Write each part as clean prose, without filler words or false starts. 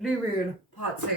New Moon, part 2.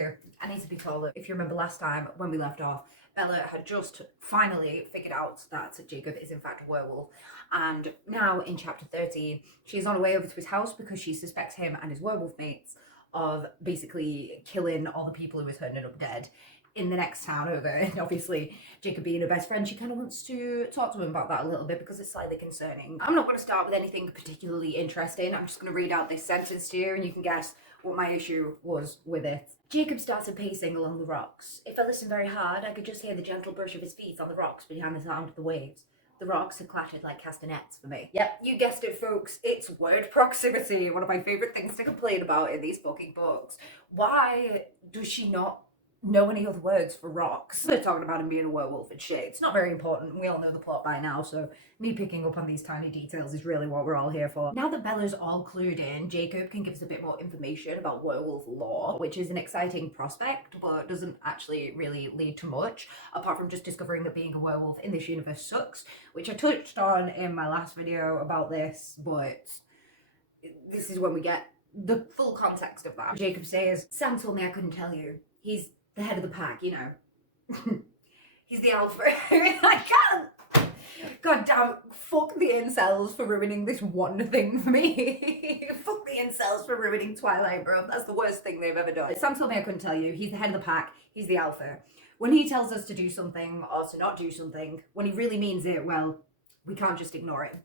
I need to be told that if you remember last time when we left off, Bella had just finally figured out that Jacob is in fact a werewolf. And now in chapter 13, she's on her way over to his house because she suspects him and his werewolf mates of basically killing all the people who were turning up dead in the next town over. And obviously, Jacob being her best friend, she kind of wants to talk to him about that a little bit because it's slightly concerning. I'm not going to start with anything particularly interesting. I'm just going to read out this sentence to you and you can guess what my issue was with it. Jacob started pacing along the rocks. If I listened very hard, I could just hear the gentle brush of his feet on the rocks behind the sound of the waves. The rocks had clattered like castanets for me. Yep, you guessed it, folks. It's word proximity, one of my favourite things to complain about in these fucking books. Why does she not know any other words for rocks? They're talking about him being a werewolf and shit. It's not very important. We all know the plot by now, so me picking up on these tiny details is really what we're all here for. Now that Bella's all clued in, Jacob can give us a bit more information about werewolf lore, which is an exciting prospect, but doesn't actually really lead to much, apart from just discovering that being a werewolf in this universe sucks, which I touched on in my last video about this, but this is when we get the full context of that. Jacob says, Sam told me I couldn't tell you. He's the head of the pack, you know. He's the alpha. I can't. God damn, fuck the incels for ruining this one thing for me. Fuck the incels for ruining Twilight, bro. That's the worst thing they've ever done. Sam told me I couldn't tell you. He's the head of the pack. He's the alpha. When he tells us to do something or to not do something, when he really means it, well, we can't just ignore it.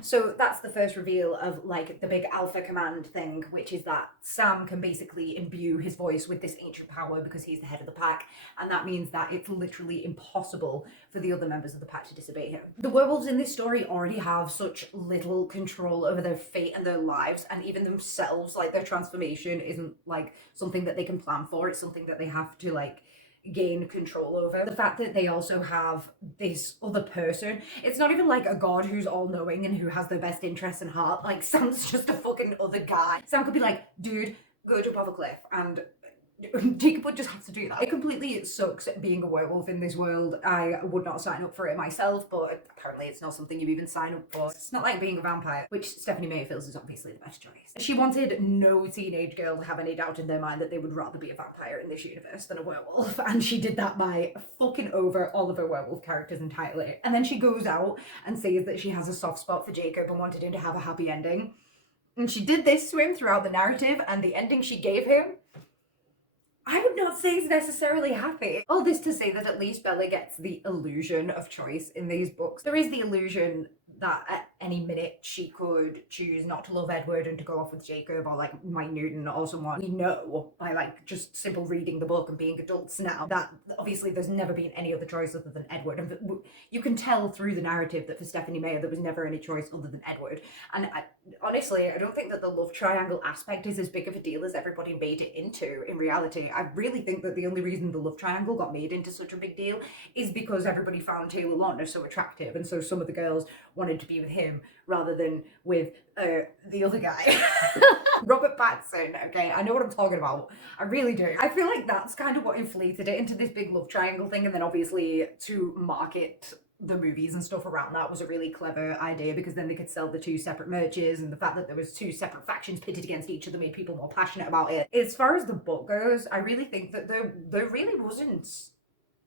So that's the first reveal of like the big alpha command thing, which is that Sam can basically imbue his voice with this ancient power because he's the head of the pack, and that means that it's literally impossible for the other members of the pack to disobey him. The werewolves in this story already have such little control over their fate and their lives, and even themselves, like their transformation isn't like something that they can plan for, it's something that they have to like gain control over. The fact that they also have this other person, it's not even like a god who's all-knowing and who has their best interests in heart. Like, Sam's just a fucking other guy. Sam could be like, dude, go jump off a cliff, and Jacob would just have to do that. It completely sucks being a werewolf in this world. I would not sign up for it myself, but apparently it's not something you even sign up for. It's not like being a vampire, which Stephanie Meyer feels is obviously the best choice. She wanted no teenage girl to have any doubt in their mind that they would rather be a vampire in this universe than a werewolf, and she did that by fucking over all of her werewolf characters entirely. And then she goes out and says that she has a soft spot for Jacob and wanted him to have a happy ending. And she did this to him throughout the narrative, and the ending she gave him, I would not say is necessarily happy. All this to say that at least Bella gets the illusion of choice in these books. There is the illusion that at any minute she could choose not to love Edward and to go off with Jacob or like Mike Newton or someone. We know by like just simple reading the book and being adults now that obviously there's never been any other choice other than Edward, and you can tell through the narrative that for Stephanie Meyer there was never any choice other than Edward. And honestly, I don't think that the love triangle aspect is as big of a deal as everybody made it into in reality. I really think that the only reason the love triangle got made into such a big deal is because everybody found Taylor Lautner so attractive, and so some of the girls wanted to be with him rather than with the other guy. Robert Pattinson, okay, I know what I'm talking about. I really do. I feel like that's kind of what inflated it into this big love triangle thing, and then obviously to market the movies and stuff around that was a really clever idea, because then they could sell the two separate merches, and the fact that there was two separate factions pitted against each other made people more passionate about it. As far as the book goes, I really think that there really wasn't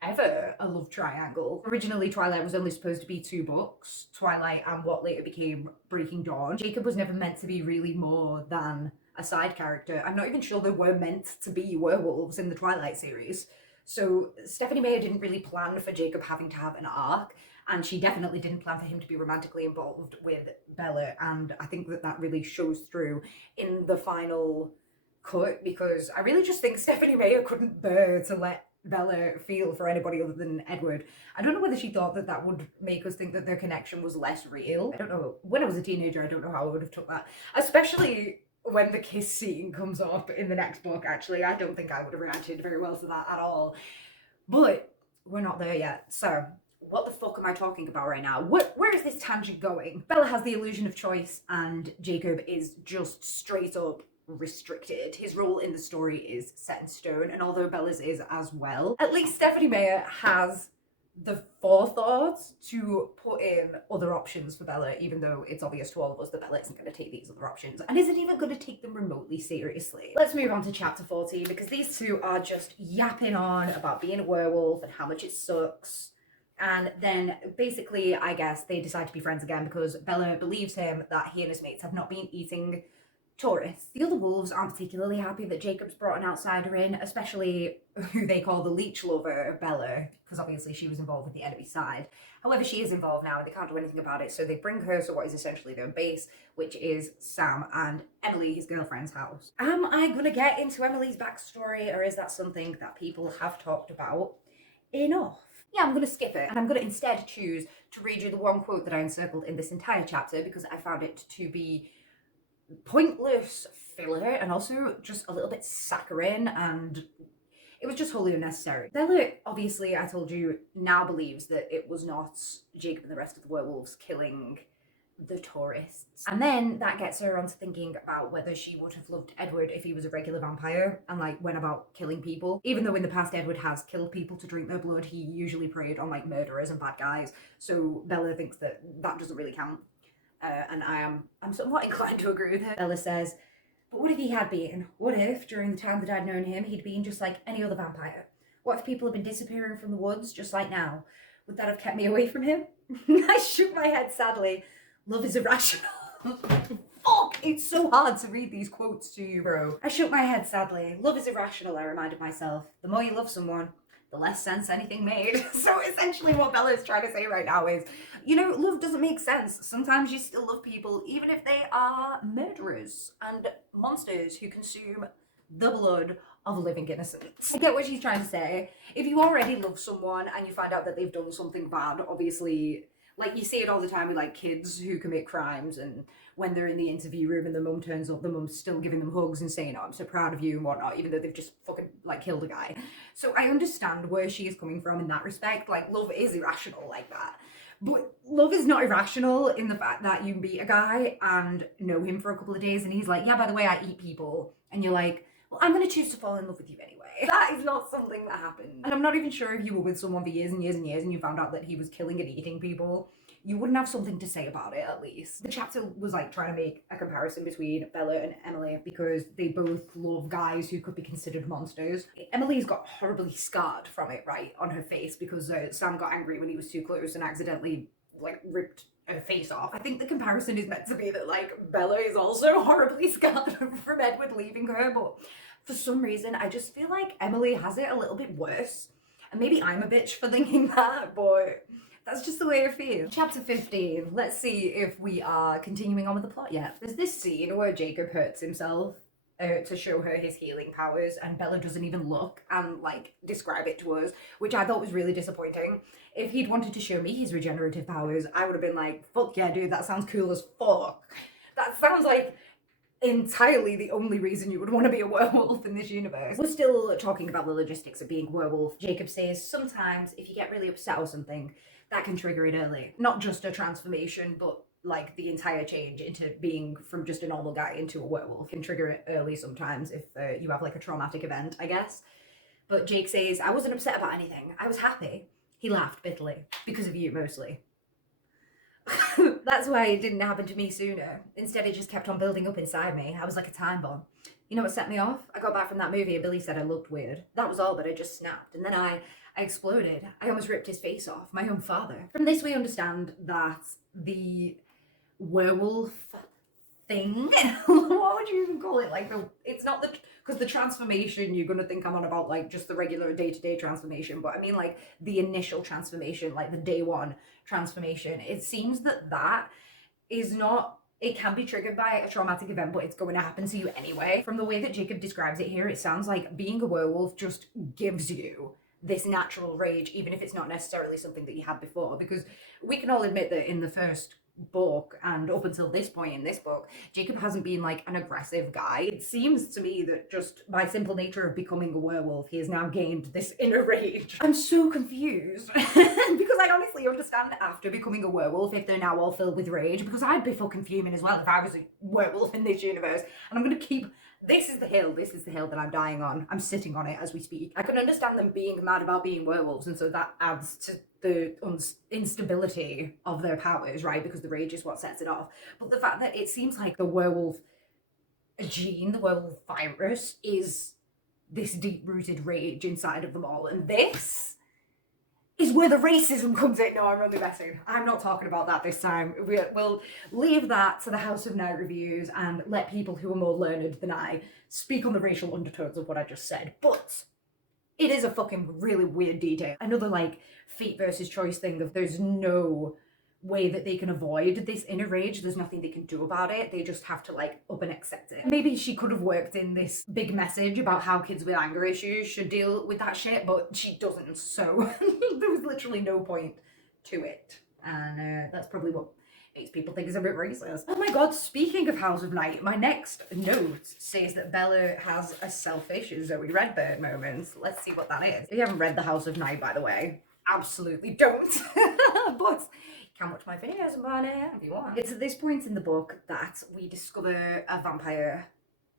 ever a love triangle. Originally, Twilight was only supposed to be 2 books, Twilight and what later became Breaking Dawn. Jacob was never meant to be really more than a side character. I'm not even sure there were meant to be werewolves in the Twilight series. So Stephanie Meyer didn't really plan for Jacob having to have an arc, and she definitely didn't plan for him to be romantically involved with Bella, and I think that that really shows through in the final cut, because I really just think Stephanie Meyer couldn't bear to let Bella feel for anybody other than Edward. I don't know whether she thought that that would make us think that their connection was less real. I don't know. When I was a teenager, I don't know how I would have took that. Especially when the kiss scene comes up in the next book, actually. I don't think I would have reacted very well to that at all. But we're not there yet. So what the fuck am I talking about right now? Where is this tangent going? Bella has the illusion of choice, and Jacob is just straight up restricted. His role in the story is set in stone, and although Bella's is as well, at least Stephanie Meyer has the forethought to put in other options for Bella, even though it's obvious to all of us that Bella isn't going to take these other options and isn't even going to take them remotely seriously. Let's move on to chapter 14, because these two are just yapping on about being a werewolf and how much it sucks. And then basically, I guess they decide to be friends again because Bella believes him that he and his mates have not been eating tourists. The other wolves aren't particularly happy that Jacob's brought an outsider in, especially who they call the leech lover, Bella, because obviously she was involved with the enemy side. However, she is involved now and they can't do anything about it, so they bring her to what is essentially their base, which is Sam and Emily, his girlfriend's house. Am I gonna get into Emily's backstory, or is that something that people have talked about enough? Yeah, I'm going to skip it, and I'm going to instead choose to read you the one quote that I encircled in this entire chapter because I found it to be pointless filler and also just a little bit saccharine, and it was just wholly unnecessary. Bella, obviously, I told you, now believes that it was not Jacob and the rest of the werewolves killing the tourists. And then that gets her onto thinking about whether she would have loved Edward if he was a regular vampire and like went about killing people. Even though in the past Edward has killed people to drink their blood, he usually preyed on like murderers and bad guys. So Bella thinks that that doesn't really count. And I'm somewhat inclined to agree with her. Bella says, but what if he had been? What if, during the time that I'd known him, he'd been just like any other vampire? What if people had been disappearing from the woods just like now? Would that have kept me away from him? I shook my head sadly. Love is irrational. Fuck! It's so hard to read these quotes to you, bro. I shook my head sadly. Love is irrational, I reminded myself. The more you love someone, the less sense anything made. So essentially what Bella is trying to say right now is, you know, love doesn't make sense. Sometimes you still love people, even if they are murderers and monsters who consume the blood of living innocents. I get what she's trying to say. If you already love someone and you find out that they've done something bad, obviously, like you see it all the time with like kids who commit crimes, and when they're in the interview room and the mum turns up, the mum's still giving them hugs and saying, oh, I'm so proud of you and whatnot, even though they've just fucking like killed a guy. So I understand where she is coming from in that respect. Like, love is irrational like that. But love is not irrational in the fact that you meet a guy and know him for a couple of days and he's like, yeah, by the way, I eat people. And you're like, well, I'm going to choose to fall in love with you anyway. That is not something that happened. And I'm not even sure if you were with someone for years and years and years and you found out that he was killing and eating people, you wouldn't have something to say about it, at least. The chapter was like trying to make a comparison between Bella and Emily because they both love guys who could be considered monsters. Emily's got horribly scarred from it, right, on her face because Sam got angry when he was too close and accidentally like ripped her face off. I think the comparison is meant to be that like Bella is also horribly scarred from Edward leaving her, but for some reason I just feel like Emily has it a little bit worse. And maybe I'm a bitch for thinking that, but that's just the way I feel. Chapter 15. Let's see if we are continuing on with the plot yet. There's this scene where Jacob hurts himself to show her his healing powers, and Bella doesn't even look and like describe it to us, which I thought was really disappointing. If he'd wanted to show me his regenerative powers, I would have been like, fuck yeah, dude, that sounds cool as fuck. That sounds like entirely the only reason you would want to be a werewolf in this universe. We're still talking about the logistics of being a werewolf. Jacob says sometimes if you get really upset or something, that can trigger it early. Not just a transformation, but like the entire change into being from just a normal guy into a werewolf can trigger it early sometimes if you have like a traumatic event, I guess. But Jake says, I wasn't upset about anything. I was happy. He laughed bitterly. Because of you, mostly. That's why it didn't happen to me sooner. Instead, it just kept on building up inside me. I was like a time bomb. You know what set me off? I got back from that movie and Billy said I looked weird. That was all, but I just snapped. And then I exploded. I almost ripped his face off. My own father. From this, we understand that the werewolf thing, what would you even call it? Like, it's not the, because the transformation, you're going to think I'm on about like just the regular day-to-day transformation, but I mean like the initial transformation, like the day one transformation. It seems that that is not, it can be triggered by a traumatic event, but it's going to happen to you anyway. From the way that Jacob describes it here, it sounds like being a werewolf just gives you this natural rage, even if it's not necessarily something that you had before, because we can all admit that in the first book and up until this point in this book, Jacob hasn't been like an aggressive guy. It seems to me that just by simple nature of becoming a werewolf, he has now gained this inner rage. I'm so confused because Because I honestly understand after becoming a werewolf if they're now all filled with rage, because I'd be fucking fuming as well if I was a werewolf in this universe. And I'm gonna keep, this is the hill that I'm dying on. I'm sitting on it as we speak. I can understand them being mad about being werewolves, and so that adds to the instability of their powers, right? Because the rage is what sets it off. But the fact that it seems like the werewolf gene, the werewolf virus, is this deep-rooted rage inside of them all, and this is where the racism comes in. No, I'm only messing. I'm not talking about that this time. We'll leave that to the House of Night reviews and let people who are more learned than I speak on the racial undertones of what I just said. But it is a fucking really weird detail. Another, like, fate versus choice thing of there's no way that they can avoid this inner rage. There's nothing they can do about it. They just have to, like, up and accept it. Maybe she could have worked in this big message about how kids with anger issues should deal with that shit, but she doesn't, so there was literally no point to it. And that's probably what makes people think it's a bit racist. Oh my god, speaking of House of Night, my next note says that Bella has a selfish Zoe Redbird moment. Let's see what that is. If you haven't read The House of Night, by the way, absolutely don't. But you can watch my videos about it if you want. It's at this point in the book that we discover a vampire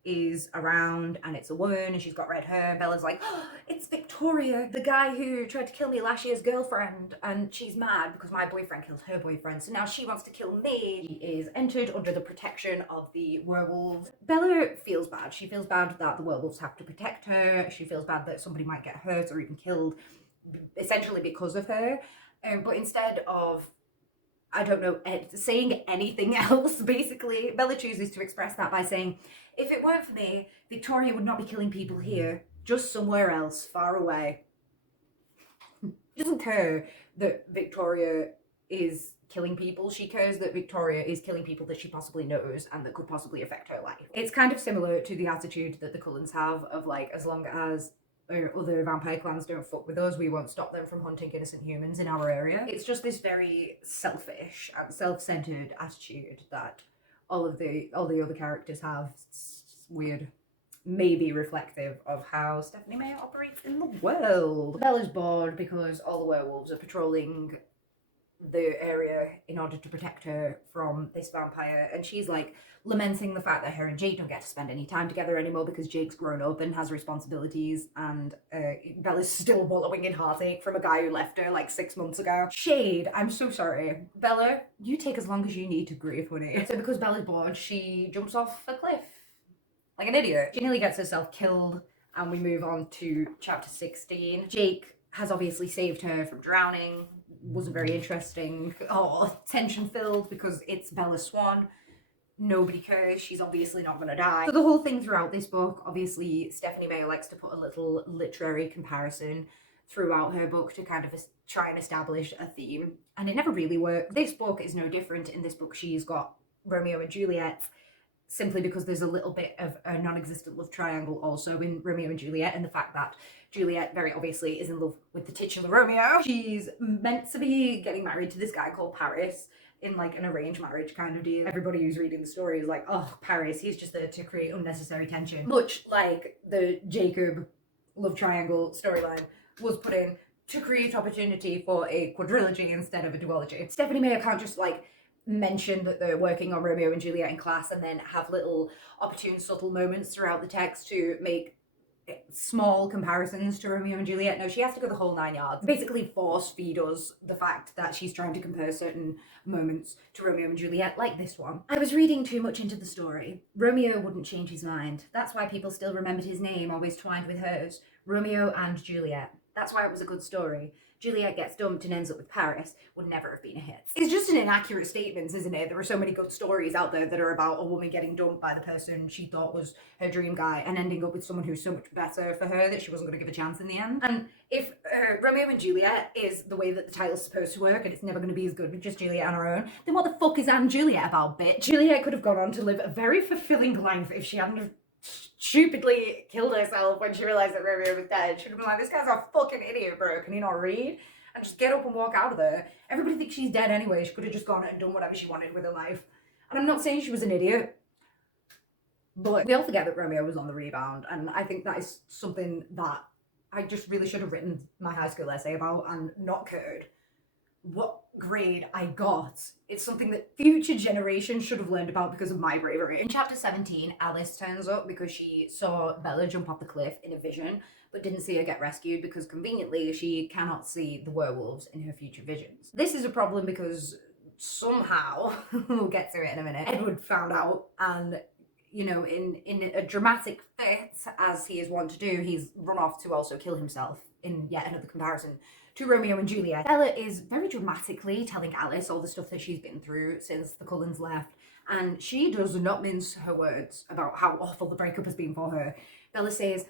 is around, and it's a woman, and she's got red hair, and Bella's like, oh, it's Victoria, the guy who tried to kill me last year's girlfriend, and she's mad because my boyfriend killed her boyfriend, so now she wants to kill me. She is entered under the protection of the werewolves. Bella feels bad. She feels bad that the werewolves have to protect her. She feels bad that somebody might get hurt or even killed, essentially because of her. But instead of, I don't know, saying anything else, basically, Bella chooses to express that by saying, if it weren't for me, Victoria would not be killing people here, just somewhere else, far away. She doesn't care that Victoria is killing people. She cares that Victoria is killing people that she possibly knows and that could possibly affect her life. It's kind of similar to the attitude that the Cullens have of, like, as long as other vampire clans don't fuck with us, we won't stop them from hunting innocent humans in our area. It's just this very selfish and self-centered attitude that all the other characters have. It's weird. Maybe reflective of how Stephanie Meyer operates in the world. Bella's bored because all the werewolves are patrolling the area in order to protect her from this vampire, and she's like lamenting the fact that her and Jake don't get to spend any time together anymore because Jake's grown up and has responsibilities, and Bella's still wallowing in heartache from a guy who left her like 6 months ago. Shade, I'm so sorry. Bella, you take as long as you need to grieve, honey. So because Bella's bored, she jumps off a cliff like an idiot. She nearly gets herself killed, and we move on to chapter 16. Jake has obviously saved her from drowning. Wasn't very interesting or tension filled because it's Bella Swan. Nobody cares. She's obviously not gonna die. So the whole thing throughout this book, obviously Stephanie Meyer likes to put a little literary comparison throughout her book to kind of try and establish a theme, and it never really worked. This book is no different. In this book she's got Romeo and Juliet, simply because there's a little bit of a non-existent love triangle also in Romeo and Juliet, and the fact that Juliet very obviously is in love with the titular Romeo. She's meant to be getting married to this guy called Paris in like an arranged marriage kind of deal. Everybody who's reading the story is like, oh, Paris, he's just there to create unnecessary tension. Much like the Jacob love triangle storyline was put in to create opportunity for a quadrilogy instead of a duology. Stephanie Meyer can't just like mention that they're working on Romeo and Juliet in class and then have little opportune subtle moments throughout the text to make small comparisons to Romeo and Juliet. No, she has to go the whole 9 yards. Basically force feed us the fact that she's trying to compare certain moments to Romeo and Juliet, like this one. I was reading too much into the story. Romeo wouldn't change his mind. That's why people still remembered his name, always twined with hers. Romeo and Juliet. That's why it was a good story. Juliet gets dumped and ends up with Paris would never have been a hit. It's just an inaccurate statement, isn't it? There are so many good stories out there that are about a woman getting dumped by the person she thought was her dream guy and ending up with someone who's so much better for her that she wasn't going to give a chance in the end. And if Romeo and Juliet is the way that the title's supposed to work and it's never going to be as good with just Juliet on her own, then what the fuck is Anne Juliet about, bitch? Juliet could have gone on to live a very fulfilling life if she hadn't stupidly killed herself when she realized that Romeo was dead. She'd have been like, this guy's a fucking idiot, bro. Can he not read? And just get up and walk out of there. Everybody thinks she's dead anyway. She could have just gone and done whatever she wanted with her life. And I'm not saying she was an idiot, but we all forget that Romeo was on the rebound, and I think that is something that I just really should have written my high school essay about and not cared what grade I got. It's something that future generations should have learned about because of my bravery. In chapter 17, Alice turns up because she saw Bella jump off the cliff in a vision, but didn't see her get rescued because conveniently she cannot see the werewolves in her future visions. This is a problem because somehow, we'll get to it in a minute, Edward found out, and you know, in a dramatic fit, as he is wont to do, he's run off to also kill himself in yet another comparison to Romeo and Juliet. Bella is very dramatically telling Alice all the stuff that she's been through since the Cullens left, and she does not mince her words about how awful the breakup has been for her. Bella says,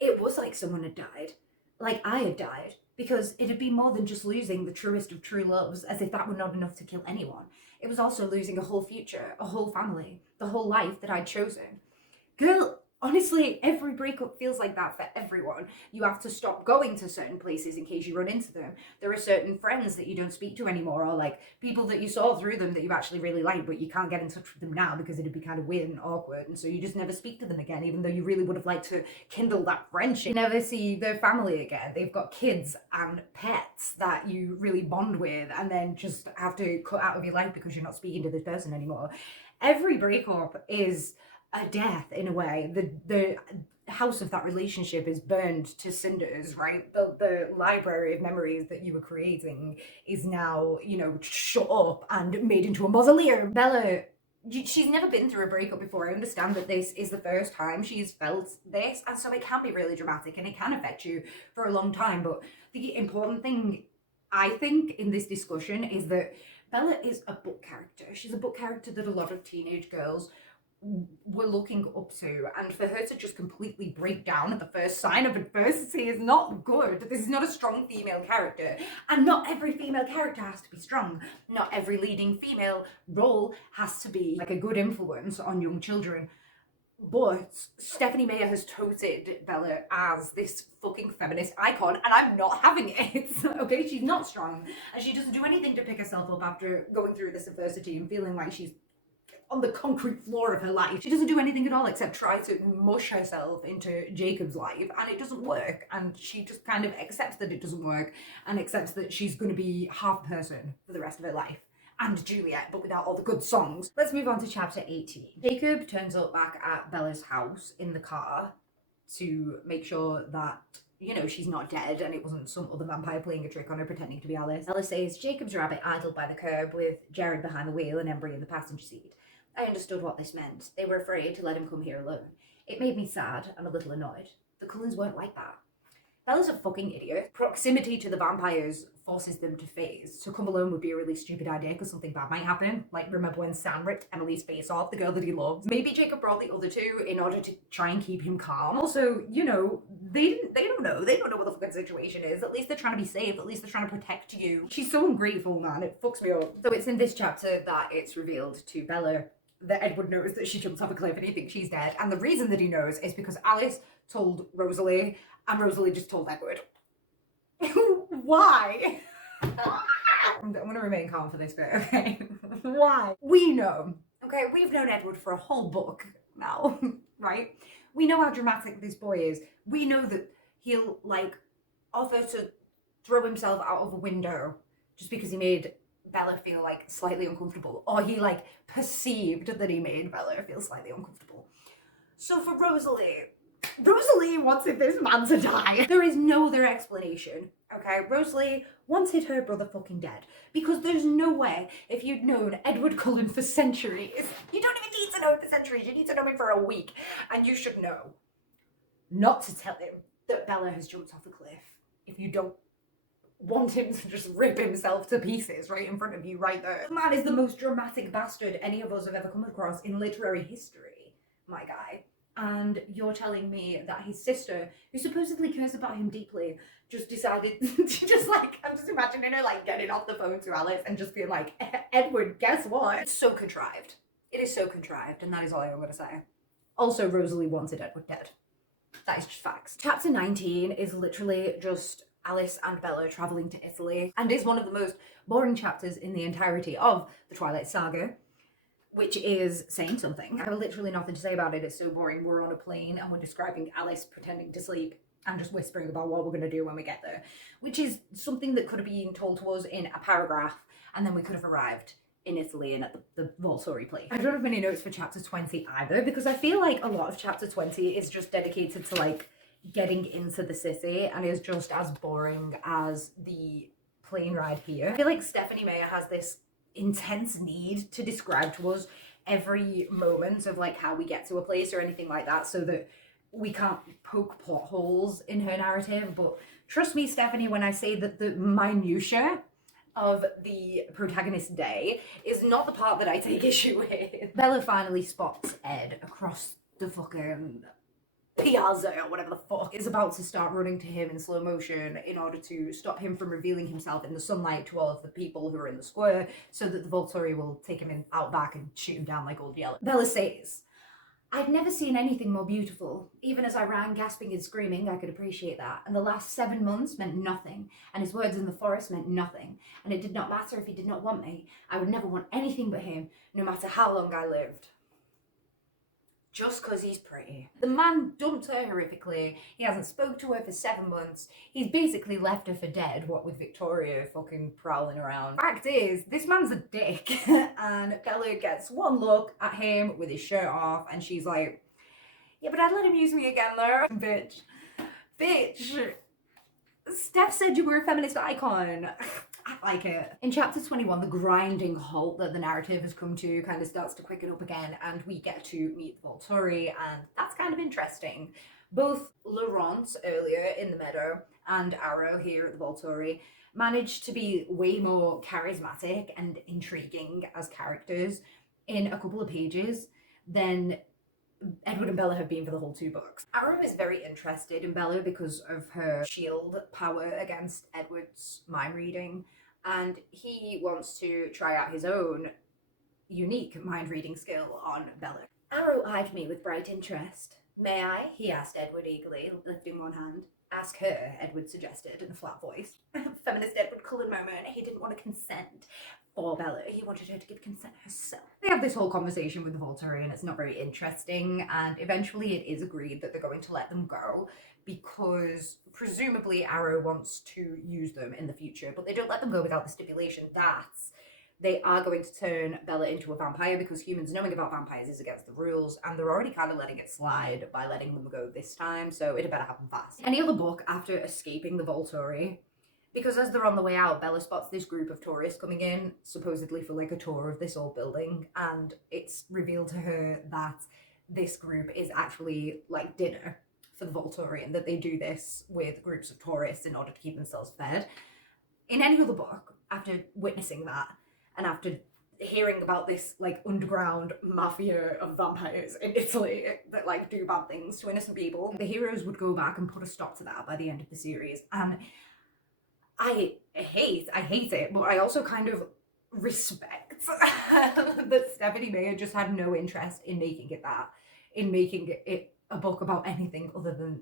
it was like someone had died, like I had died, because it had been more than just losing the truest of true loves, as if that were not enough to kill anyone. It was also losing a whole future, a whole family, the whole life that I'd chosen. Girl, honestly, every breakup feels like that for everyone. You have to stop going to certain places in case you run into them. There are certain friends that you don't speak to anymore, or like people that you saw through them that you actually really like, but you can't get in touch with them now because it'd be kind of weird and awkward, and so you just never speak to them again, even though you really would have liked to kindle that friendship. You never see their family again. They've got kids and pets that you really bond with, and then just have to cut out of your life because you're not speaking to this person anymore. Every breakup is a death in a way. The house of that relationship is burned to cinders, right? The library of memories that you were creating is now, you know, shut up and made into a mausoleum. Bella, she's never been through a breakup before. I understand that this is the first time she's felt this, and so it can be really dramatic and it can affect you for a long time. But the important thing, I think, in this discussion is that Bella is a book character. She's a book character that a lot of teenage girls were looking up to, and for her to just completely break down at the first sign of adversity is not good. This is not a strong female character, and not every female character has to be strong. Not every leading female role has to be like a good influence on young children. But Stephanie Meyer has toted Bella as this fucking feminist icon, and I'm not having it. Okay, she's not strong, and she doesn't do anything to pick herself up after going through this adversity and feeling like she's on the concrete floor of her life. She doesn't do anything at all except try to mush herself into Jacob's life, and it doesn't work, and she just kind of accepts that it doesn't work and accepts that she's going to be half a person for the rest of her life. And Juliet, but without all the good songs. Let's move on to chapter 18. Jacob turns up back at Bella's house in the car to make sure that, you know, she's not dead and it wasn't some other vampire playing a trick on her pretending to be Alice. Alice says Jacob's rabbit idled by the curb with Jared behind the wheel and Embry in the passenger seat. I understood what this meant. They were afraid to let him come here alone. It made me sad and a little annoyed. The Cullens weren't like that. Bella's a fucking idiot. Proximity to the vampires forces them to phase. To come alone would be a really stupid idea because something bad might happen. Like, remember when Sam ripped Emily's face off, the girl that he loves? Maybe Jacob brought the other two in order to try and keep him calm. Also, you know, they don't know. They don't know what the fucking situation is. At least they're trying to be safe. At least they're trying to protect you. She's so ungrateful, man. It fucks me up. So it's in this chapter that it's revealed to Bella that Edward knows that she jumps off a cliff and he thinks she's dead. And the reason that he knows is because Alice told Rosalie, and Rosalie just told Edward. Why? I'm going to remain calm for this bit, okay? Why? We know, okay? We've known Edward for a whole book now, right? We know how dramatic this boy is. We know that he'll, like, offer to throw himself out of a window just because he made Bella feel, like, slightly uncomfortable. Or he, like, perceived that he made Bella feel slightly uncomfortable. So for Rosalie wanted this man to die. There is no other explanation, okay? Rosalie wanted her brother fucking dead. Because there's no way, if you'd known Edward Cullen for centuries, you don't even need to know him for centuries, you need to know him for a week. And you should know not to tell him that Bella has jumped off a cliff if you don't want him to just rip himself to pieces right in front of you right there. The man is the most dramatic bastard any of us have ever come across in literary history, my guy. And you're telling me that his sister, who supposedly cares about him deeply, just decided to just like, I'm just imagining her like getting off the phone to Alice and just being like, Edward, guess what? It's so contrived. It is so contrived, and that is all I'm going to say. Also, Rosalie wanted Edward dead. That is just facts. Chapter 19 is literally just Alice and Bella travelling to Italy, and is one of the most boring chapters in the entirety of the Twilight Saga, which is saying something. I have literally nothing to say about it. It's so boring. We're on a plane and we're describing Alice pretending to sleep and just whispering about what we're going to do when we get there, which is something that could have been told to us in a paragraph, and then we could have arrived in Italy and at the Volturi place. I don't have any notes for chapter 20 either, because I feel like a lot of chapter 20 is just dedicated to like getting into the city and is just as boring as the plane ride here. I feel like Stephanie Meyer has this intense need to describe to us every moment of like how we get to a place or anything like that, so that we can't poke plot holes in her narrative. But trust me, Stephanie, when I say that the minutiae of the protagonist's day is not the part that I take issue with. Bella finally spots Ed across the fucking piazza or whatever the fuck, is about to start running to him in slow motion in order to stop him from revealing himself in the sunlight to all of the people who are in the square, so that the Volturi will take him out back and shoot him down like Old Yeller. Bella says, "I'd never seen anything more beautiful. Even as I ran gasping and screaming, I could appreciate that. And the last 7 months meant nothing. And his words in the forest meant nothing. And it did not matter if he did not want me. I would never want anything but him, no matter how long I lived." Just because he's pretty. The man dumped her horrifically. He hasn't spoke to her for 7 months. He's basically left her for dead, what with Victoria fucking prowling around. Fact is, this man's a dick. And Bella gets one look at him with his shirt off, and she's like, "Yeah, but I'd let him use me again though." Bitch. Bitch. Steph said you were a feminist icon. I like it. In chapter 21, the grinding halt that the narrative has come to kind of starts to quicken up again, and we get to meet the Volturi, and that's kind of interesting. Both Laurent earlier in the meadow and Arrow here at the Volturi managed to be way more charismatic and intriguing as characters in a couple of pages than Edward and Bella have been for the whole 2 books. Arrow is very interested in Bella because of her shield power against Edward's mind reading, and he wants to try out his own unique mind reading skill on Bella. Arrow eyed me with bright interest. "May I?" he asked Edward eagerly, lifting one hand. "Ask her," Edward suggested in a flat voice. Feminist Edward Cullen moment. He didn't want to consent for Bella. He wanted her to give consent herself. They have this whole conversation with the Volturi, and it's not very interesting, and eventually it is agreed that they're going to let them go because presumably Arrow wants to use them in the future, but they don't let them go without the stipulation that they are going to turn Bella into a vampire, because humans knowing about vampires is against the rules, and they're already kind of letting it slide by letting them go this time, so it better happen fast. Any other book after escaping the Volturi, because as they're on the way out, Bella spots this group of tourists coming in, supposedly for like a tour of this old building, and it's revealed to her that this group is actually like dinner for the Volturi, and that they do this with groups of tourists in order to keep themselves fed. In any other book, after witnessing that, and after hearing about this like underground mafia of vampires in Italy that like do bad things to innocent people, the heroes would go back and put a stop to that by the end of the series. And I hate it, but I also kind of respect that Stephanie Meyer just had no interest in making it that, in making it a book about anything other than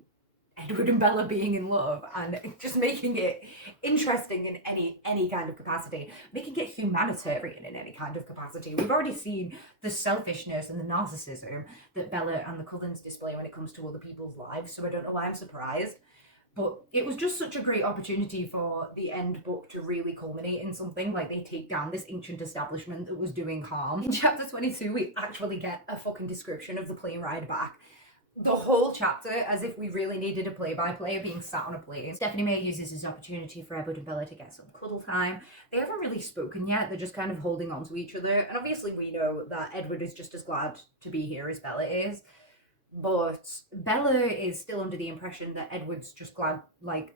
Edward and Bella being in love, and just making it interesting in any kind of capacity, making it humanitarian in any kind of capacity. We've already seen the selfishness and the narcissism that Bella and the Cullens display when it comes to other people's lives, so I don't know why I'm surprised. But it was just such a great opportunity for the end book to really culminate in something. Like, they take down this ancient establishment that was doing harm. In chapter 22, we actually get a fucking description of the plane ride back. The whole chapter, as if we really needed a play-by-play of being sat on a plane. Stephanie Meyer uses this opportunity for Edward and Bella to get some cuddle time. They haven't really spoken yet, they're just kind of holding on to each other. And obviously we know that Edward is just as glad to be here as Bella is. But Bella is still under the impression that Edward's just glad, like,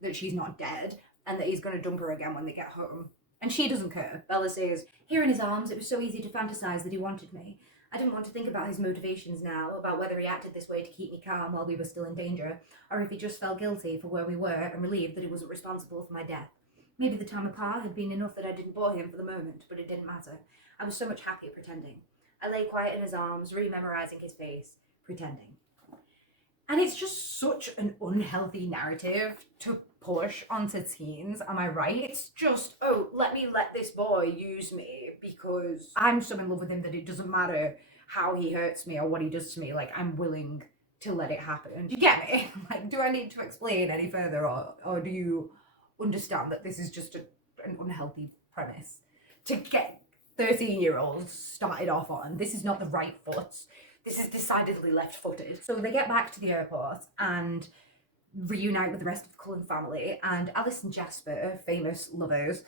that she's not dead, and that he's going to dump her again when they get home. And she doesn't care. Bella says, "Here in his arms, it was so easy to fantasize that he wanted me. I didn't want to think about his motivations now, about whether he acted this way to keep me calm while we were still in danger, or if he just felt guilty for where we were and relieved that he wasn't responsible for my death. Maybe the time apart had been enough that I didn't bore him for the moment, but it didn't matter. I was so much happier pretending. I lay quiet in his arms, re-memorizing his face, pretending." And it's just such an unhealthy narrative to push onto teens, am I right? It's just, oh, let this boy use me because I'm so in love with him that it doesn't matter how he hurts me or what he does to me. Like, I'm willing to let it happen. Do you get me? Like, do I need to explain any further, or do you understand that this is just an unhealthy premise to get 13-year-olds started off on? This is not the right foot. This is decidedly left-footed. So they get back to the airport and reunite with the rest of the Cullen family, and Alice and Jasper, famous lovers,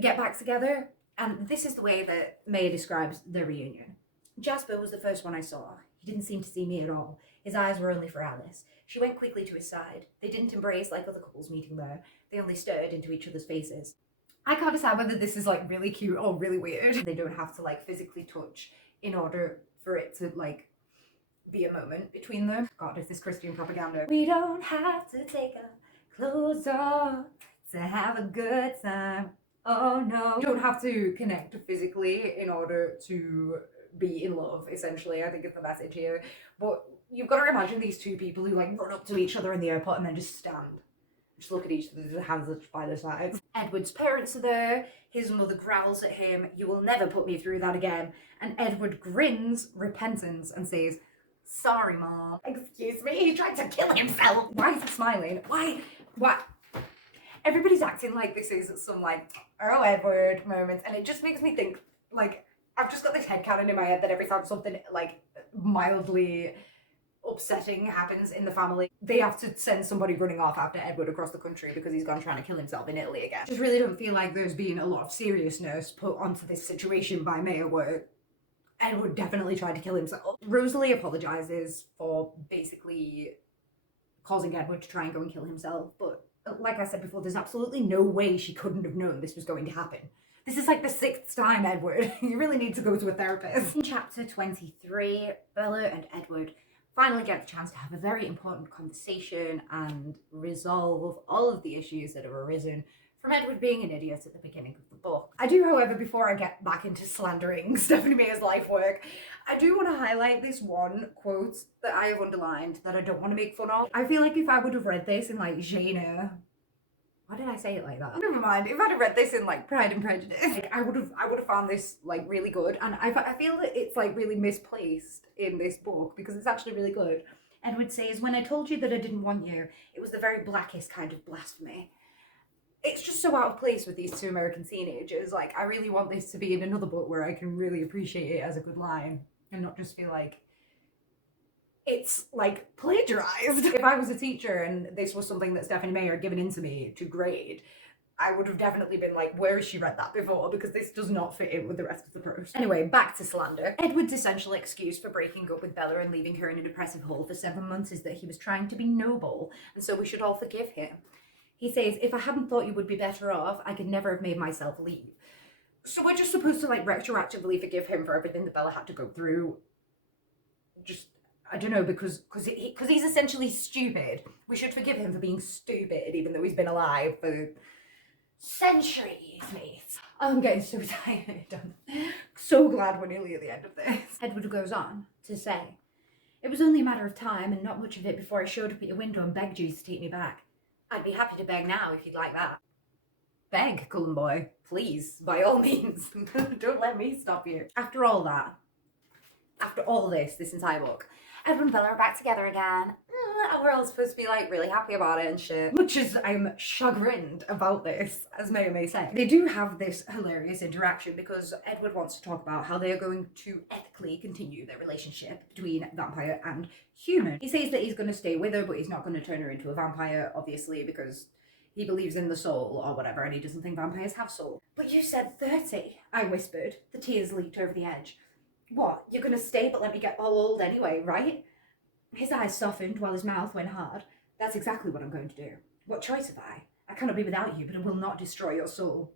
get back together. And this is the way that Maya describes their reunion. Jasper was the first one I saw. He didn't seem to see me at all. His eyes were only for Alice. She went quickly to his side. They didn't embrace like other couples meeting there. They only stared into each other's faces. I can't decide whether this is like really cute or really weird. They don't have to like physically touch in order for it to like be a moment between them. God, is this Christian propaganda? We don't have to take our clothes off to have a good time. Oh no. You don't have to connect physically in order to be in love, essentially. I think it's the message here. But you've got to imagine these two people who like run up to each other in the airport and then just stand. Just look at each other's hands by their sides. Edward's parents are there. His mother growls at him, "You will never put me through that again." And Edward grins repentance and says, "Sorry, Mom." Excuse me? He tried to kill himself. Why is he smiling? Why? Everybody's acting like this is some like, oh, Edward moment. And it just makes me think, like, I've just got this headcanon in my head that every time something like mildly upsetting happens in the family, they have to send somebody running off after Edward across the country because he's gone trying to kill himself in Italy again. Just really don't feel like there's been a lot of seriousness put onto this situation by Maya where Edward definitely tried to kill himself. Rosalie apologizes for basically causing Edward to try and go and kill himself, but like I said before, there's absolutely no way she couldn't have known this was going to happen. This is like the 6th time, Edward. You really need to go to a therapist. In chapter 23, Bella and Edward finally get the chance to have a very important conversation and resolve all of the issues that have arisen from Edward being an idiot at the beginning of the book. I do, however, before I get back into slandering Stephanie Meyer's life work, I do want to highlight this one quote that I have underlined that I don't want to make fun of. I feel like if I would have read this in like Jane Eyre, why did I say it like that? Never mind. If I'd have read this in like Pride and Prejudice, like, I would have found this like really good, and I feel that it's like really misplaced in this book because it's actually really good. Edward says, "When I told you that I didn't want you, it was the very blackest kind of blasphemy." It's just so out of place with these two American teenagers. Like, I really want this to be in another book where I can really appreciate it as a good line and not just feel like it's like plagiarized. If I was a teacher and this was something that Stephanie Meyer had given in to me to grade, I would have definitely been like, where has she read that before? Because this does not fit in with the rest of the prose. Anyway, back to slander. Edward's essential excuse for breaking up with Bella and leaving her in a depressive hole for 7 months is that he was trying to be noble, and so we should all forgive him. He says, "If I hadn't thought you would be better off, I could never have made myself leave." So we're just supposed to like retroactively forgive him for everything that Bella had to go through. Just, I don't know, because he's essentially stupid. We should forgive him for being stupid, even though he's been alive for centuries, mate. I'm getting so tired. I'm so glad we're nearly at the end of this. Edward goes on to say, "It was only a matter of time and not much of it before I showed up at your window and begged you to take me back. I'd be happy to beg now if you'd like that." Beg, Cullen boy. Please, by all means. Don't let me stop you. After all that, after all this entire book, Edward and Bella are back together again. And we're all supposed to be like really happy about it and shit. Much as I'm chagrined about this, as Maya may say. They do have this hilarious interaction because Edward wants to talk about how they are going to ethically continue their relationship between vampire and human. He says that he's going to stay with her, but he's not going to turn her into a vampire, obviously, because he believes in the soul or whatever, and he doesn't think vampires have soul. "But you said 30, I whispered. The tears leaked over the edge. "What, you're going to stay but let me get all old anyway, right?" His eyes softened while his mouth went hard. "That's exactly what I'm going to do. What choice have I? I cannot be without you, but it will not destroy your soul."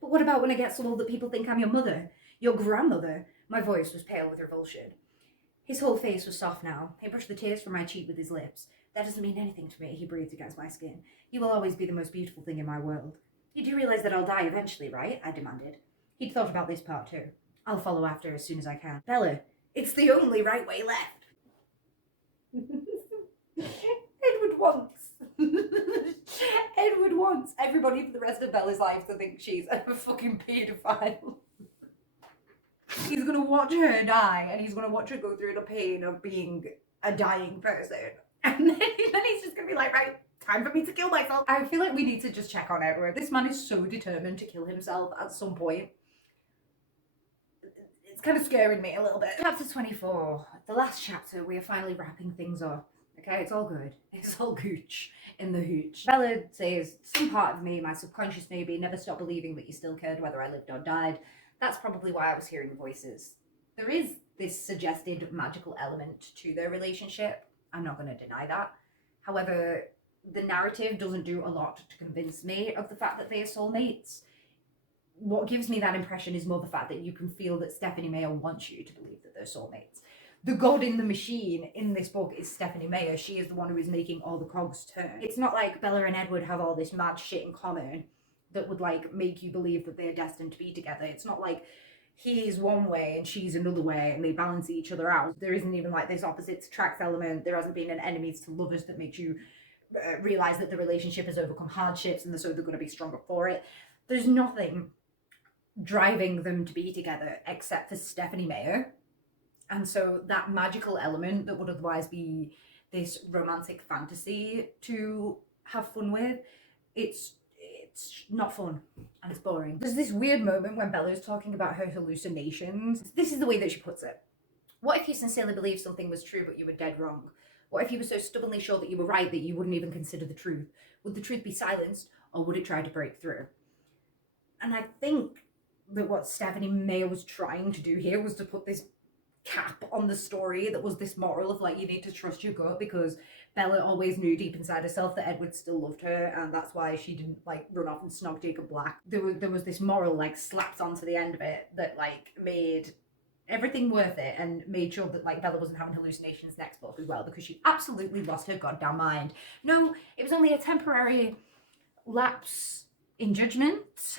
"But what about when I get so old that people think I'm your mother? Your grandmother?" My voice was pale with revulsion. His whole face was soft now. He brushed the tears from my cheek with his lips. "That doesn't mean anything to me," he breathed against my skin. "You will always be the most beautiful thing in my world." "You do realize that I'll die eventually, right?" I demanded. He'd thought about this part too. "I'll follow after as soon as I can." "Bella, it's the only right way left." Edward wants everybody for the rest of Bella's life to think she's a fucking paedophile. He's gonna watch her die and he's gonna watch her go through the pain of being a dying person. And then he's just gonna be like, right, time for me to kill myself. I feel like we need to just check on Edward. This man is so determined to kill himself at some point. It's kind of scaring me a little bit. Chapter 24, the last chapter, we are finally wrapping things up. Okay, it's all good. It's all gooch in the hooch. Bella says, some part of me, my subconscious maybe, never stopped believing that you still cared whether I lived or died. That's probably why I was hearing voices. There is this suggested magical element to their relationship. I'm not going to deny that. However, the narrative doesn't do a lot to convince me of the fact that they are soulmates. What gives me that impression is more the fact that you can feel that Stephanie Meyer wants you to believe that they're soulmates. The god in the machine in this book is Stephanie Meyer. She is the one who is making all the cogs turn. It's not like Bella and Edward have all this mad shit in common that would like make you believe that they're destined to be together. It's not like he's one way and she's another way and they balance each other out. There isn't even like this opposites attract element. There hasn't been an enemies to lovers that makes you realize that the relationship has overcome hardships and so they're going to be stronger for it. There's nothing driving them to be together except for Stephanie Meyer. And so that magical element that would otherwise be this romantic fantasy to have fun with, it's not fun and it's boring. There's this weird moment when Bella is talking about her hallucinations. This is the way that she puts it. What if you sincerely believed something was true but you were dead wrong? What if you were so stubbornly sure that you were right that you wouldn't even consider the truth? Would the truth be silenced or would it try to break through? And I think that what Stephanie Meyer was trying to do here was to put this cap on the story that was this moral of like, you need to trust your gut, because Bella always knew deep inside herself that Edward still loved her, and that's why she didn't like run off and snog Jacob Black. There was this moral like slapped onto the end of it that like made everything worth it and made sure that like Bella wasn't having hallucinations next book as well, because she absolutely lost her goddamn mind. No, it was only a temporary lapse in judgment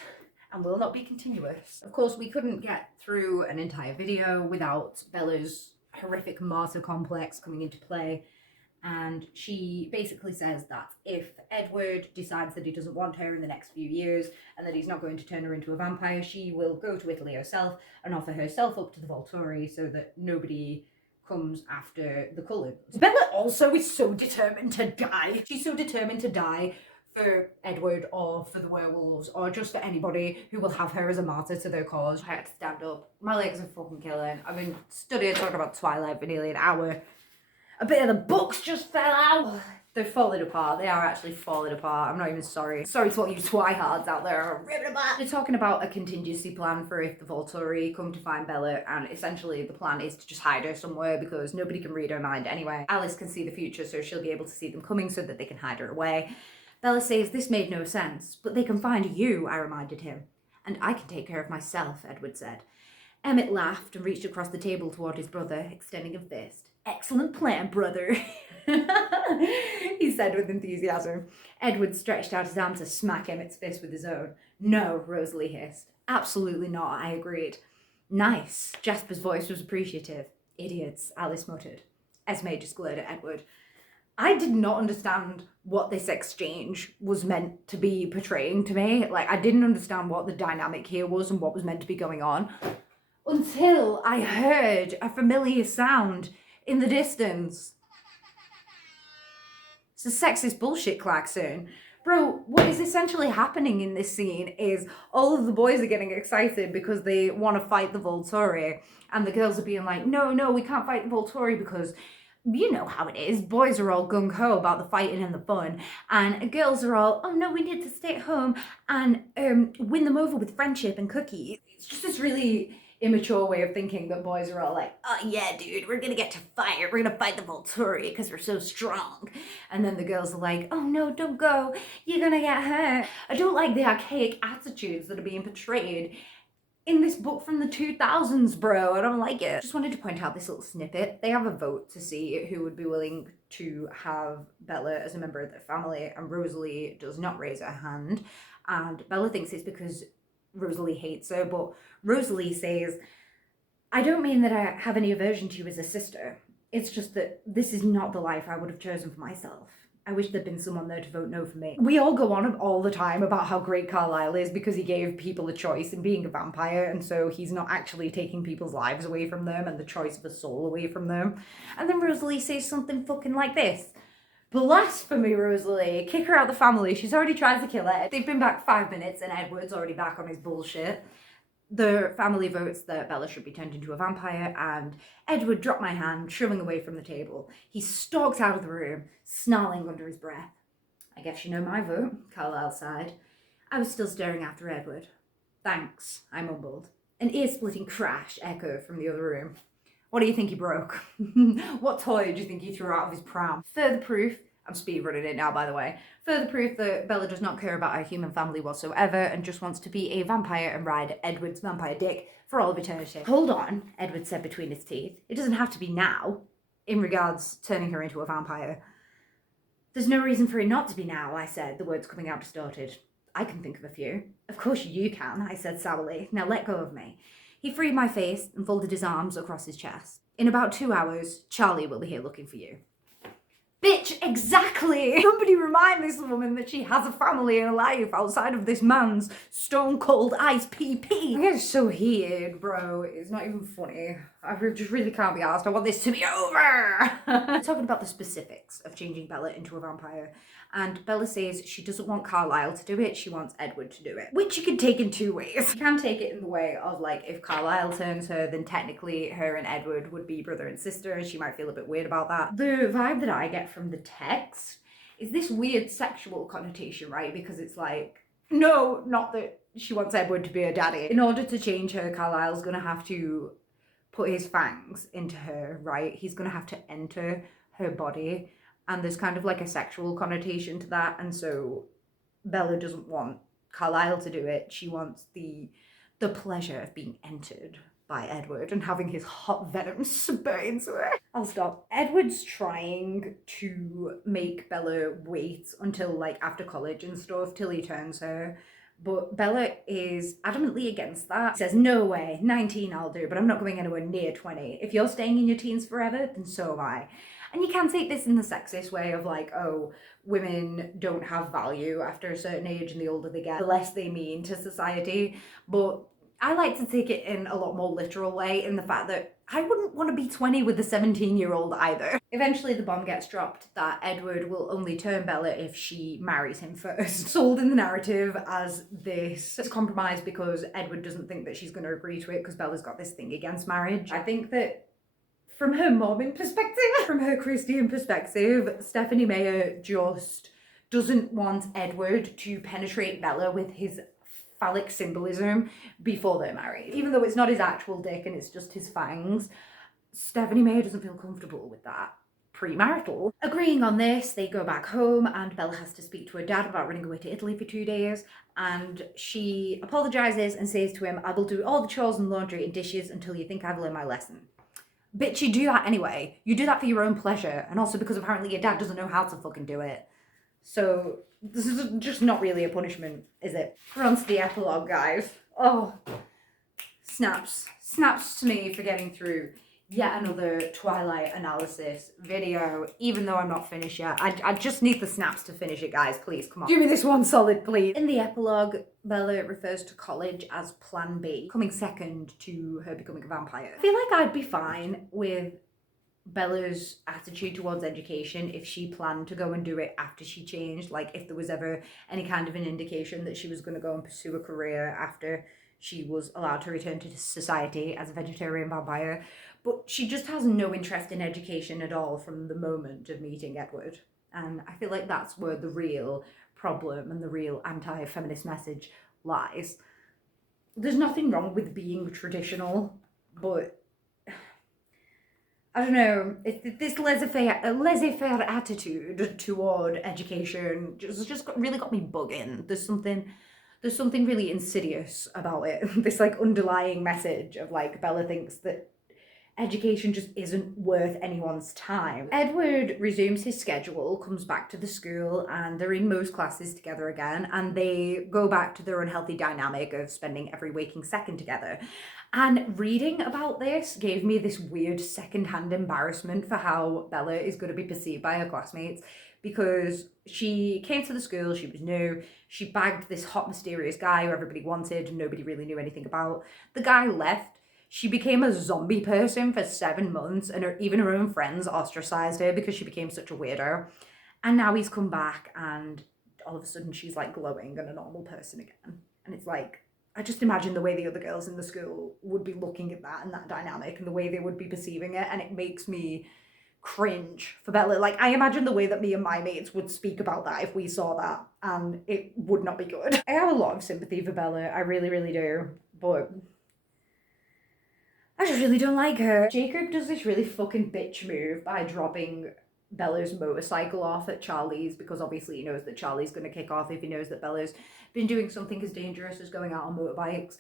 and will not be continuous. Of course, we couldn't get through an entire video without Bella's horrific martyr complex coming into play. And she basically says that if Edward decides that he doesn't want her in the next few years and that he's not going to turn her into a vampire, she will go to Italy herself and offer herself up to the Volturi so that nobody comes after the Cullens. Bella also is so determined to die. She's so determined to die for Edward or for the werewolves or just for anybody who will have her as a martyr to their cause. I had to stand up. My legs are fucking killing. I've been studying talking about Twilight for nearly an hour. A bit of the books just fell out. They're falling apart. They are actually falling apart. I'm not even sorry. Sorry to all you twihards out there. They're talking about a contingency plan for if the Volturi come to find Bella, and essentially the plan is to just hide her somewhere because nobody can read her mind anyway. Alice can see the future, so she'll be able to see them coming so that they can hide her away. Bella says this made no sense, but they can find you, I reminded him. And I can take care of myself, Edward said. Emmett laughed and reached across the table toward his brother, extending a fist. Excellent plan, brother, he said with enthusiasm. Edward stretched out his arm to smack Emmett's fist with his own. No, Rosalie hissed. Absolutely not, I agreed. Nice. Jasper's voice was appreciative. Idiots, Alice muttered. Esme just glared at Edward. I did not understand what this exchange was meant to be portraying to me. Like, I didn't understand what the dynamic here was and what was meant to be going on until I heard a familiar sound in the distance. It's a sexist bullshit klaxon. Bro, what is essentially happening in this scene is all of the boys are getting excited because they want to fight the Volturi, and the girls are being like, no, we can't fight the Volturi because you know how it is. Boys are all gung-ho about the fighting and the fun, and girls are all, oh no, we need to stay at home and win them over with friendship and cookies. It's just this really immature way of thinking that boys are all like, oh yeah, dude, we're gonna get to fight. We're gonna fight the Volturi because we're so strong. And then the girls are like, oh no, don't go. You're gonna get hurt. I don't like the archaic attitudes that are being portrayed in this book from the 2000s, bro. I don't like it. Just wanted to point out this little snippet. They have a vote to see who would be willing to have Bella as a member of their family, and Rosalie does not raise her hand. And Bella thinks it's because Rosalie hates her, but Rosalie says, I don't mean that I have any aversion to you as a sister. It's just that this is not the life I would have chosen for myself. I wish there'd been someone there to vote no for me. We all go on all the time about how great Carlisle is because he gave people a choice in being a vampire, and so he's not actually taking people's lives away from them and the choice of a soul away from them. And then Rosalie says something fucking like this. Blasphemy, Rosalie. Kick her out the family. She's already tried to kill her. They've been back 5 minutes and Edward's already back on his bullshit. The family votes that Bella should be turned into a vampire, and Edward dropped my hand, shoving away from the table. He stalks out of the room, snarling under his breath. I guess you know my vote, Carlisle sighed. I was still staring after Edward. Thanks, I mumbled. An ear-splitting crash echoed from the other room. What do you think he broke? What toy do you think he threw out of his pram? Further proof, I'm speedrunning it now by the way, further proof that Bella does not care about her human family whatsoever and just wants to be a vampire and ride Edward's vampire dick for all of eternity. Hold on, Edward said between his teeth. It doesn't have to be now, in regards turning her into a vampire. There's no reason for it not to be now, I said, the words coming out distorted. I can think of a few. Of course you can, I said sourly. Now let go of me. He freed my face and folded his arms across his chest. In about 2 hours, Charlie will be here looking for you. Bitch, exactly! Somebody remind this woman that she has a family and a life outside of this man's stone-cold ice PP. I get so heated, bro. It's not even funny. I just really can't be asked. I want this to be over! We're talking about the specifics of changing Bella into a vampire. And Bella says she doesn't want Carlisle to do it, she wants Edward to do it. Which you can take in 2 ways. You can take it in the way of, like, if Carlisle turns her, then technically her and Edward would be brother and sister, and she might feel a bit weird about that. The vibe that I get from the text is this weird sexual connotation, right? Because it's like, no, not that she wants Edward to be her daddy. In order to change her, Carlisle's gonna have to put his fangs into her, right? He's gonna have to enter her body. And there's kind of like a sexual connotation to that. And so Bella doesn't want Carlisle to do it. She wants the pleasure of being entered by Edward and having his hot venom spurt into her. I'll stop. Edward's trying to make Bella wait until like after college and stuff till he turns her. But Bella is adamantly against that. He says, no way, 19 I'll do, but I'm not going anywhere near 20. If you're staying in your teens forever, then so am I. And you can take this in the sexist way of like, oh, women don't have value after a certain age and the older they get, the less they mean to society. But I like to take it in a lot more literal way in the fact that I wouldn't want to be 20 with a 17-year-old either. Eventually the bomb gets dropped that Edward will only turn Bella if she marries him first. Sold in the narrative as this compromise because Edward doesn't think that she's going to agree to it because Bella's got this thing against marriage. I think that from her Mormon perspective, from her Christian perspective, Stephanie Meyer just doesn't want Edward to penetrate Bella with his phallic symbolism before they're married. Even though it's not his actual dick and it's just his fangs, Stephanie Meyer doesn't feel comfortable with that premarital. Agreeing on this, they go back home and Bella has to speak to her dad about running away to Italy for 2 days, and she apologises and says to him, I will do all the chores and laundry and dishes until you think I've learned my lesson. Bitch, you do that anyway. You do that for your own pleasure, and also because apparently your dad doesn't know how to fucking do it. So this is just not really a punishment, is it? We're on to the epilogue, guys. Oh, snaps. Snaps to me for getting through yet another Twilight analysis video, even though I'm not finished yet. I just need the snaps to finish it, guys. Please, come on. Give me this one solid, please. In the epilogue, Bella refers to college as Plan B, coming second to her becoming a vampire. I feel like I'd be fine with Bella's attitude towards education if she planned to go and do it after she changed, like if there was ever any kind of an indication that she was going to go and pursue a career after she was allowed to return to society as a vegetarian vampire. But she just has no interest in education at all from the moment of meeting Edward. And I feel like that's where the real problem and the real anti-feminist message lies. There's nothing wrong with being traditional, but I don't know, this laissez-faire attitude toward education just really got me bugging. There's something really insidious about it. This like underlying message of like Bella thinks that education just isn't worth anyone's time. Edward resumes his schedule, comes back to the school, and they're in most classes together again, and they go back to their unhealthy dynamic of spending every waking second together. And reading about this gave me this weird secondhand embarrassment for how Bella is going to be perceived by her classmates, because she came to the school, she was new, she bagged this hot, mysterious guy who everybody wanted and nobody really knew anything about. The guy left. She became a zombie person for 7 months, and even her own friends ostracized her because she became such a weirdo. And now he's come back, and all of a sudden she's like glowing and a normal person again. And it's like, I just imagine the way the other girls in the school would be looking at that and that dynamic and the way they would be perceiving it, and it makes me cringe for Bella. Like, I imagine the way that me and my mates would speak about that if we saw that, and it would not be good. I have a lot of sympathy for Bella, I really, really do, but I just really don't like her. Jacob does this really fucking bitch move by dropping Bella's motorcycle off at Charlie's, because obviously he knows that Charlie's going to kick off if he knows that Bella's been doing something as dangerous as going out on motorbikes.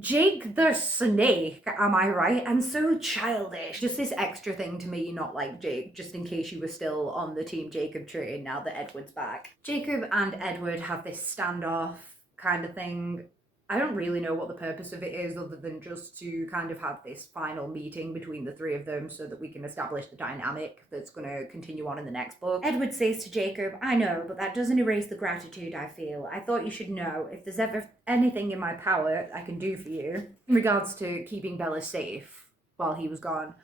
Jake the snake, am I right? And so childish. Just this extra thing to me not like Jake, just in case you were still on the Team Jacob train now that Edward's back. Jacob and Edward have this standoff kind of thing. I don't really know what the purpose of it is, other than just to kind of have this final meeting between the three of them so that we can establish the dynamic that's going to continue on in the next book. Edward says to Jacob, I know, but that doesn't erase the gratitude I feel. I thought you should know if there's ever anything in my power I can do for you. In regards to keeping Bella safe while he was gone,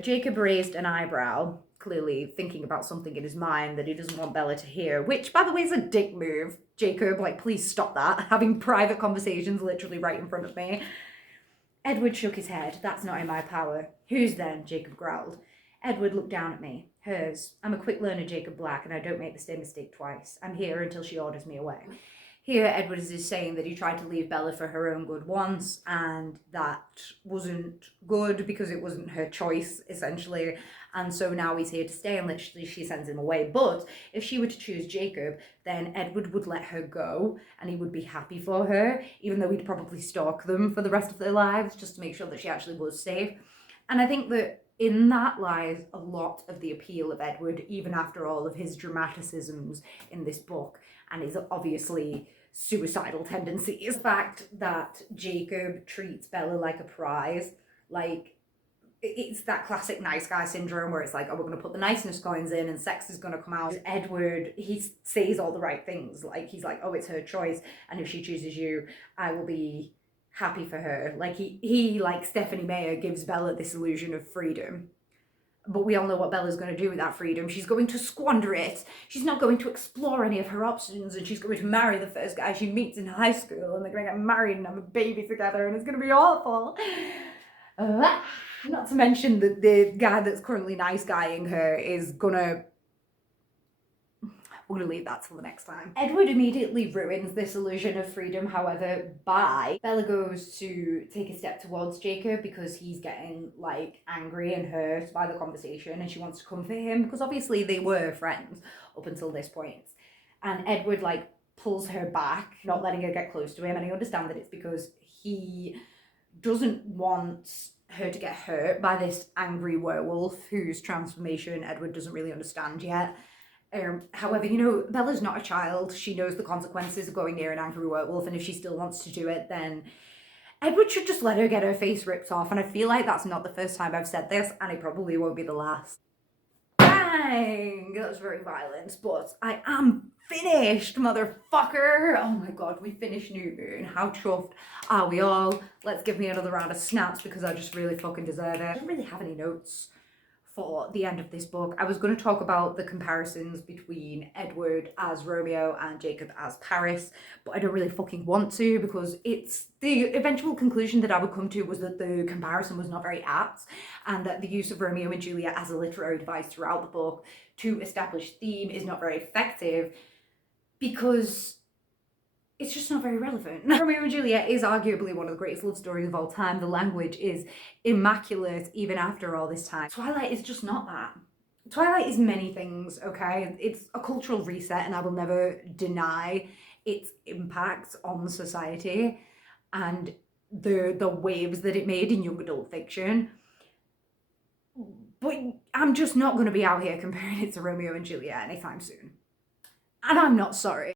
Jacob raised an eyebrow, clearly thinking about something in his mind that he doesn't want Bella to hear, which, by the way, is a dick move. Jacob, like, please stop that. Having private conversations literally right in front of me. Edward shook his head. That's not in my power. Whose then? Jacob growled. Edward looked down at me. Hers. I'm a quick learner, Jacob Black, and I don't make the same mistake twice. I'm here until she orders me away. Here, Edward is saying that he tried to leave Bella for her own good once, and that wasn't good because it wasn't her choice, essentially. And so now he's here to stay, and literally she sends him away. But if she were to choose Jacob, then Edward would let her go, and he would be happy for her, even though he'd probably stalk them for the rest of their lives just to make sure that she actually was safe. And I think that in that lies a lot of the appeal of Edward, even after all of his dramaticisms in this book, and his obviously suicidal tendencies. The fact that Jacob treats Bella like a prize, like, it's that classic nice guy syndrome where it's like, oh, we're going to put the niceness coins in and sex is going to come out. Edward, he says all the right things. Like, he's like, oh, it's her choice, and if she chooses you, I will be happy for her. Like, he like Stephanie Meyer, gives Bella this illusion of freedom. But we all know what Bella's going to do with that freedom. She's going to squander it. She's not going to explore any of her options, and she's going to marry the first guy she meets in high school, and they're going to get married and have a baby together, and it's going to be awful. Not to mention that the guy that's currently nice guying her is gonna... We're gonna leave that till the next time. Edward immediately ruins this illusion of freedom, however, by Bella goes to take a step towards Jacob because he's getting, like, angry and hurt by the conversation, and she wants to comfort him because obviously they were friends up until this point. And Edward, like, pulls her back, not letting her get close to him, and I understand that it's because he doesn't want her to get hurt by this angry werewolf whose transformation Edward doesn't really understand yet. However, you know, Bella's not a child. She knows the consequences of going near an angry werewolf, and if she still wants to do it, then Edward should just let her get her face ripped off. And I feel like that's not the first time I've said this, and it probably won't be the last. Bang! That was very violent, but I am finished, motherfucker! Oh my god, we finished New Moon. How chuffed are we all? Let's give me another round of snaps because I just really fucking deserve it. I don't really have any notes for the end of this book. I was going to talk about the comparisons between Edward as Romeo and Jacob as Paris, but I don't really fucking want to because it's the eventual conclusion that I would come to was that the comparison was not very apt, and that the use of Romeo and Juliet as a literary device throughout the book to establish theme is not very effective because it's just not very relevant. Romeo and Juliet is arguably one of the greatest love stories of all time. The language is immaculate even after all this time. Twilight is just not that. Twilight is many things, okay? It's a cultural reset, and I will never deny its impact on society and the waves that it made in young adult fiction. But I'm just not going to be out here comparing it to Romeo and Juliet anytime soon. And I'm not sorry.